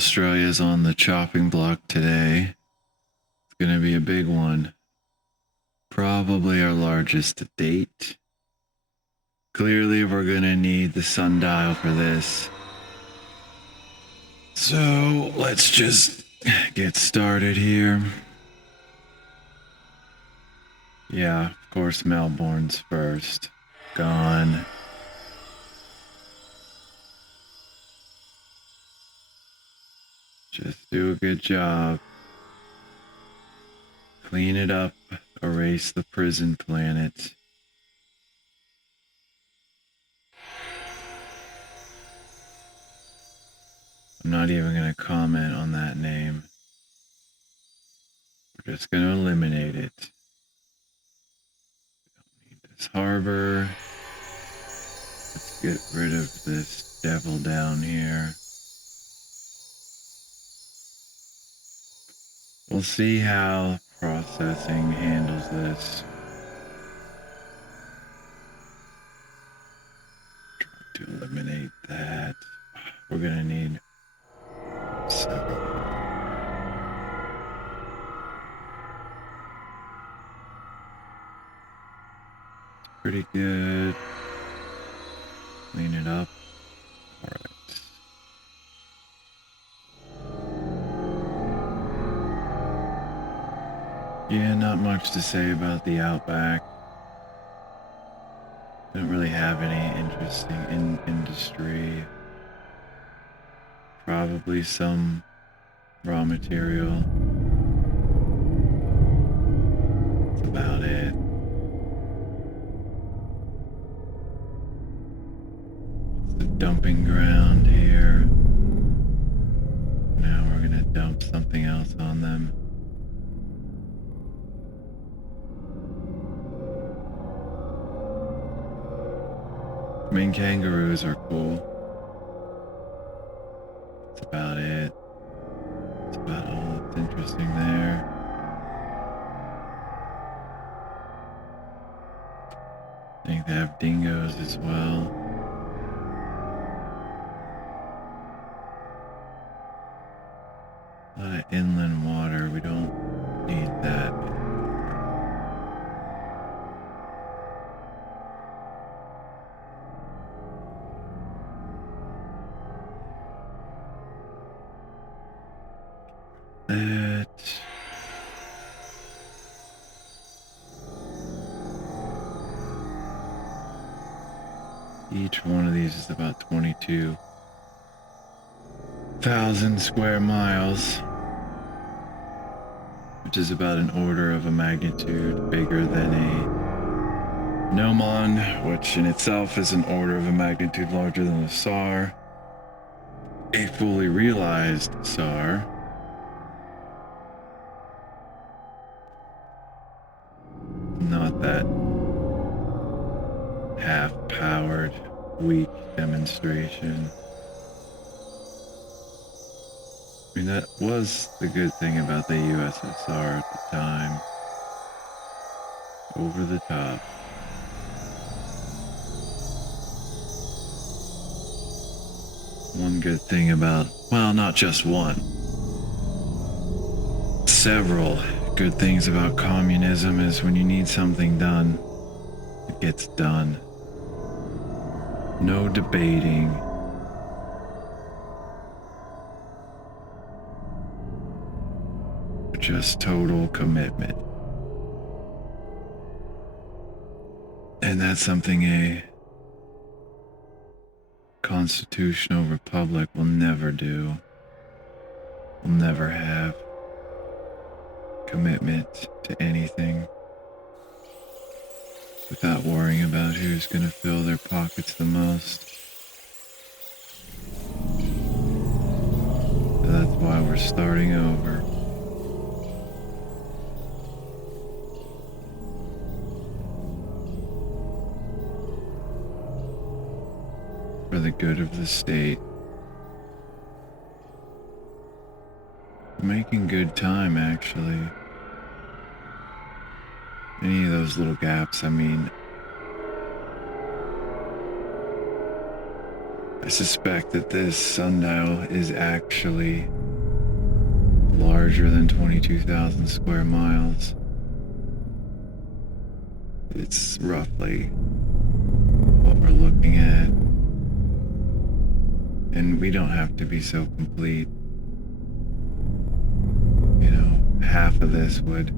Australia is on the chopping block today. It's going to be a big one. Probably our largest to date. Clearly, we're going to need the sundial for this. So let's just get started here. Yeah, of course, Melbourne's first. Gone. Just do a good job. Clean it up. Erase the prison planet. I'm not even going to comment on that name. We're just going to eliminate it. Don't need this harbor. Let's get rid of this devil down here. We'll see how processing handles this. Try to eliminate that. We're going to need 7. Pretty good. Clean it up. All right. Yeah, not much to say about the Outback. Don't really have any interesting industry. Probably some raw material. That's about it. It's the dumping ground here. Now we're gonna dump something else on them. I mean, kangaroos are cool. That's about it. That's about all that's interesting there. I think they have dingoes as well. A lot of inland water. We don't need that. That. Each one of these is about 22,000 square miles, which is about an order of a magnitude bigger than a gnomon, which in itself is an order of a magnitude larger than a SAR. A fully realized SAR. Not that half-powered, weak demonstration. I mean, that was the good thing about the USSR at the time. Over the top. One good thing about, well, not just one. Several good things about communism is when you need something done, it gets done. No debating. Just total commitment. And that's something a constitutional republic will never do. Will never have commitment to anything without worrying about who's going to fill their pockets the most. So that's why we're starting over. For the good of the state. Making good time, actually. Any of those little gaps, I mean, I suspect that this sundial is actually larger than 22,000 square miles. It's roughly what we're looking at. And we don't have to be so complete. You know, half of this would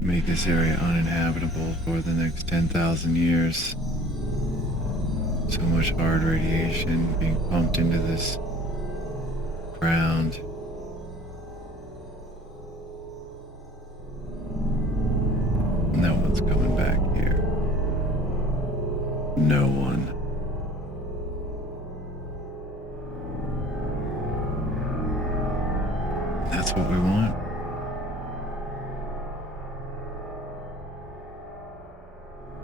make this area uninhabitable for the next 10,000 years. So much hard radiation being pumped into this ground. No one's coming back here. No one. That's what we want.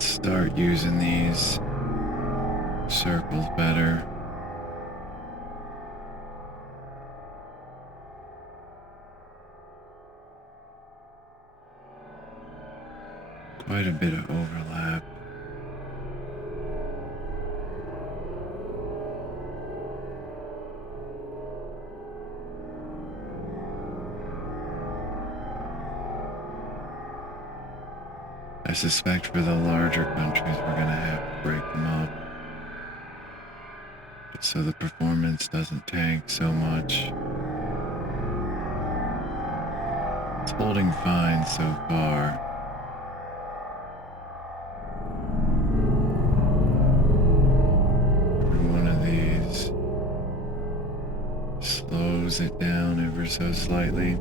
Start using these circles better. Quite a bit of overlap. I suspect for the larger countries we're gonna have to break them up so the performance doesn't tank so much. It's holding fine so far. Every one of these slows it down ever so slightly.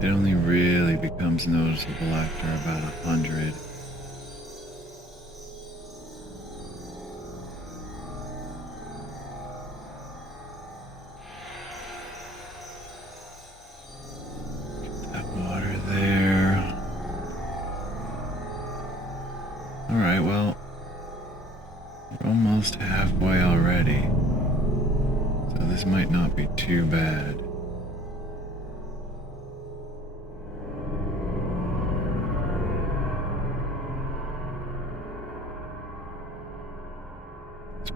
It only really becomes noticeable after about 100. Get that water there. Alright, well, we're almost halfway already. So this might not be too bad.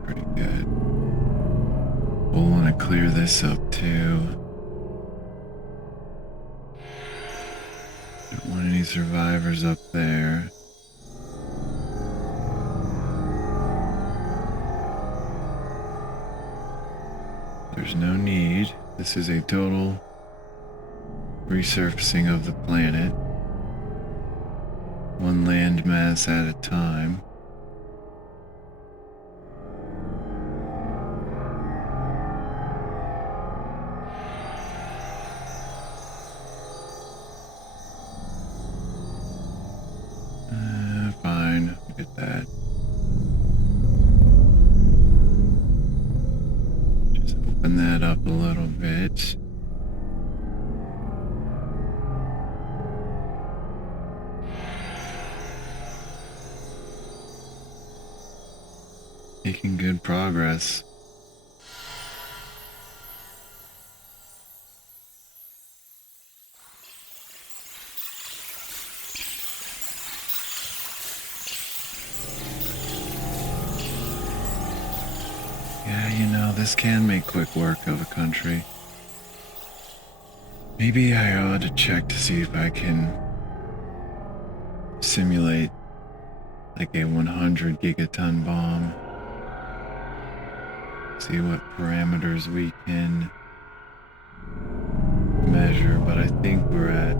Pretty good. We'll want to clear this up too. Don't want any survivors up there. There's no need. This is a total resurfacing of the planet. One landmass at a time. Fine, look at that. Just open that up a little bit. Making good progress. Yeah, you know, this can make quick work of a country. Maybe I ought to check to see if I can simulate like a 100 gigaton bomb. See what parameters we can measure, but I think we're at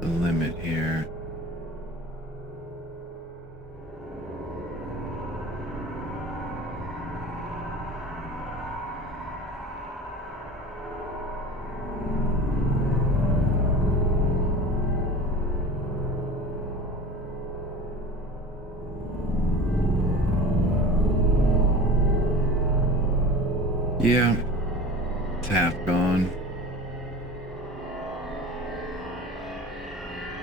the limit here. Yeah, it's half gone.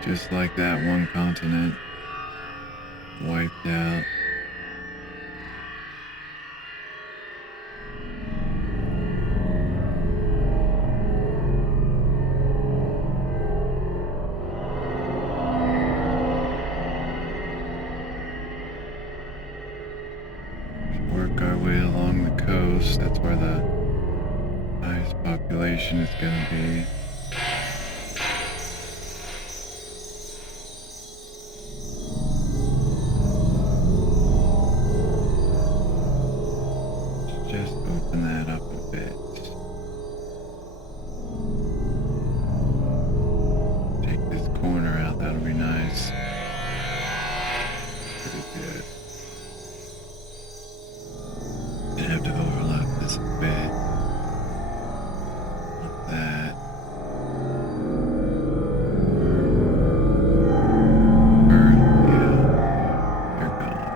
Just like that one continent wiped out. way along the coast. That's where the highest population is going to be. Just open that up a bit. Take this corner out, that'll be nice. Pretty good. Gonna have to overlap this a bit. Like that. Yeah, they're gone.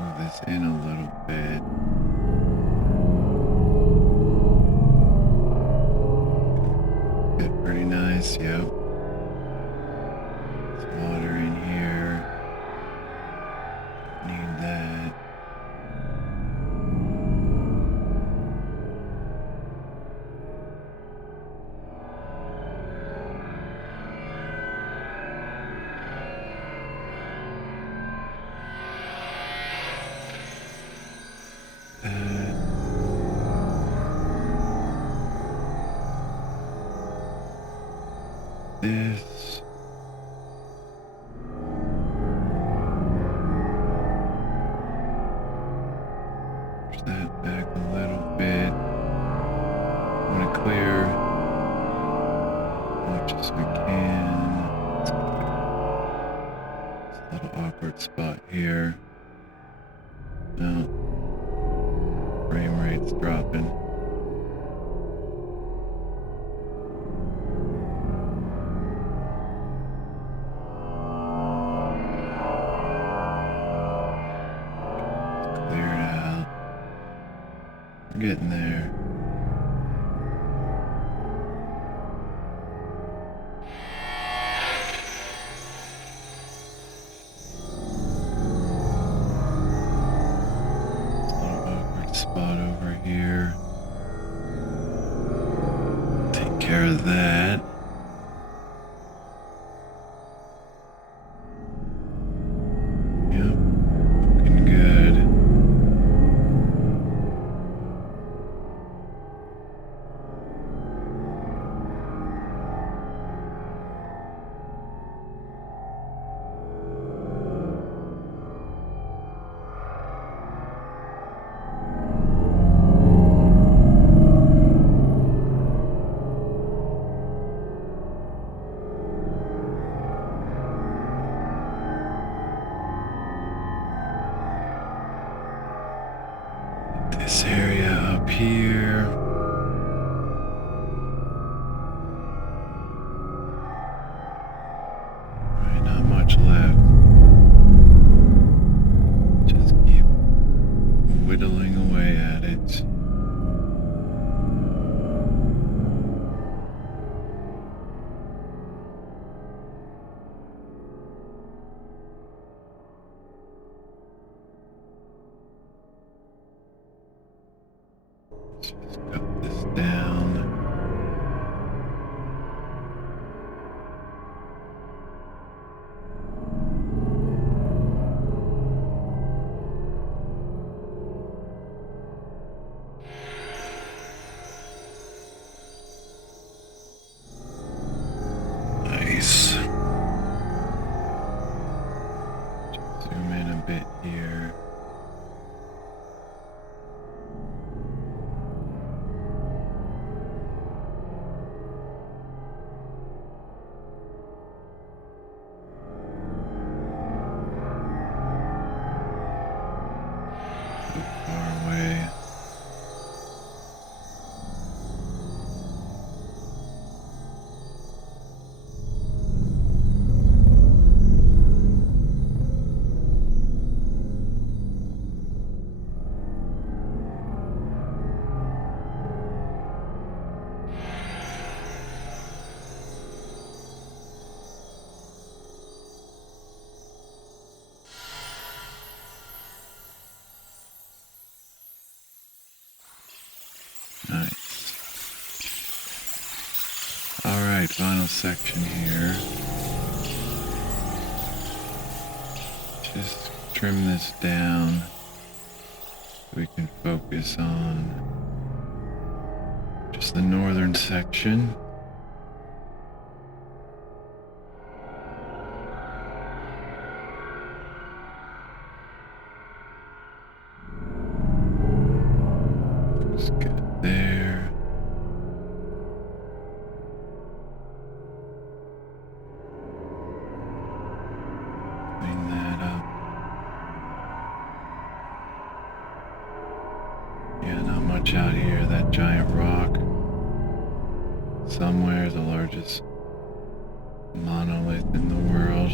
Move this in a little bit. Get pretty nice, yep. There's water in here. Need that. This. Push that back a little bit. I want to clear as much as we can. It's a little awkward spot here. No. Frame rate's dropping. Clear it out. We're getting there. Spot over here. Take care of that. Yep, looking good. This area up here. Right, not much left. Just keep whittling away at it. Just cut this down. Nice. Just zoom in a bit here. Far away. Nice. All right, final section here. Just trim this down. We can focus on just the northern section. Looks good there. Clean that up. Yeah, not much out here. That giant rock. Somewhere the largest monolith in the world.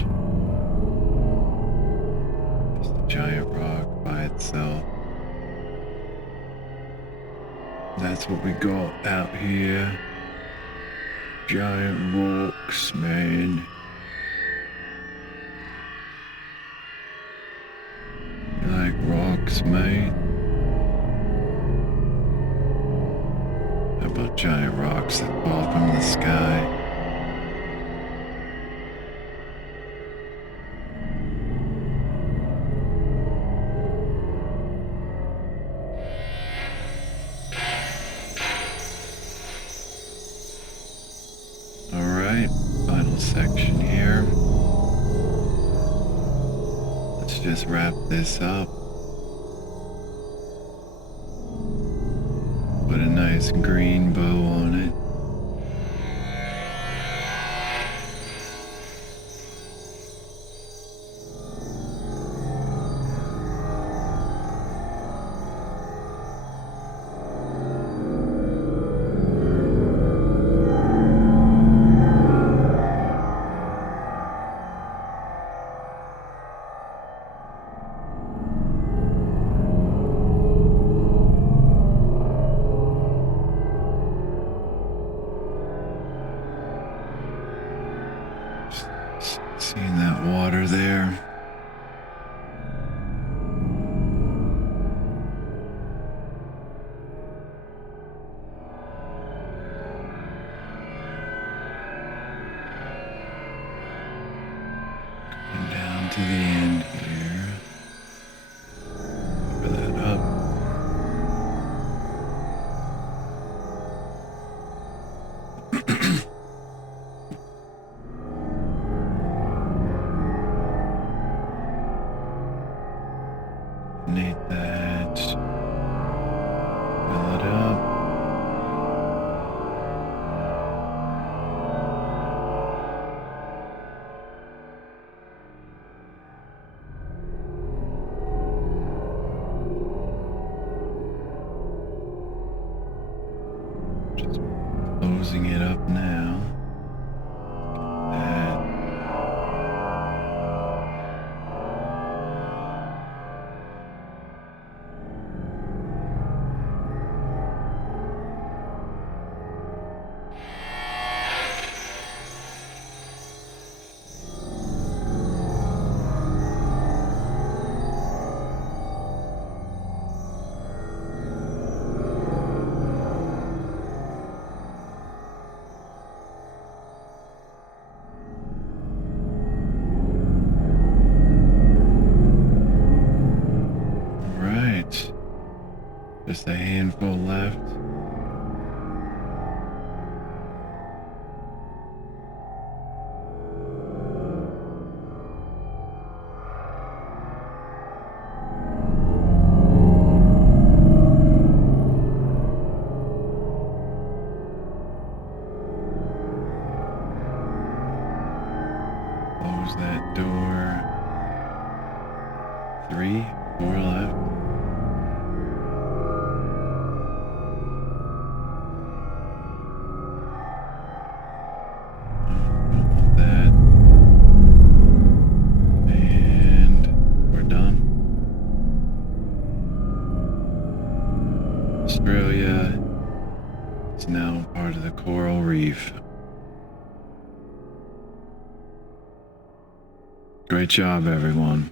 Just a giant rock by itself. That's what we got out here. Giant rocks, man. You like rocks, mate? How about giant rocks that fall from the sky? Alright, final section here. Let's just wrap this up. Put a nice green bow on it. Seeing that water there. Coming down to the end here. Cover that up. Need that. Fill it up. Just closing it up now. That. Right. Just a handful left. Close that door. 3, 4 left. That. And we're done. Australia is now part of the coral reef. Great job, everyone.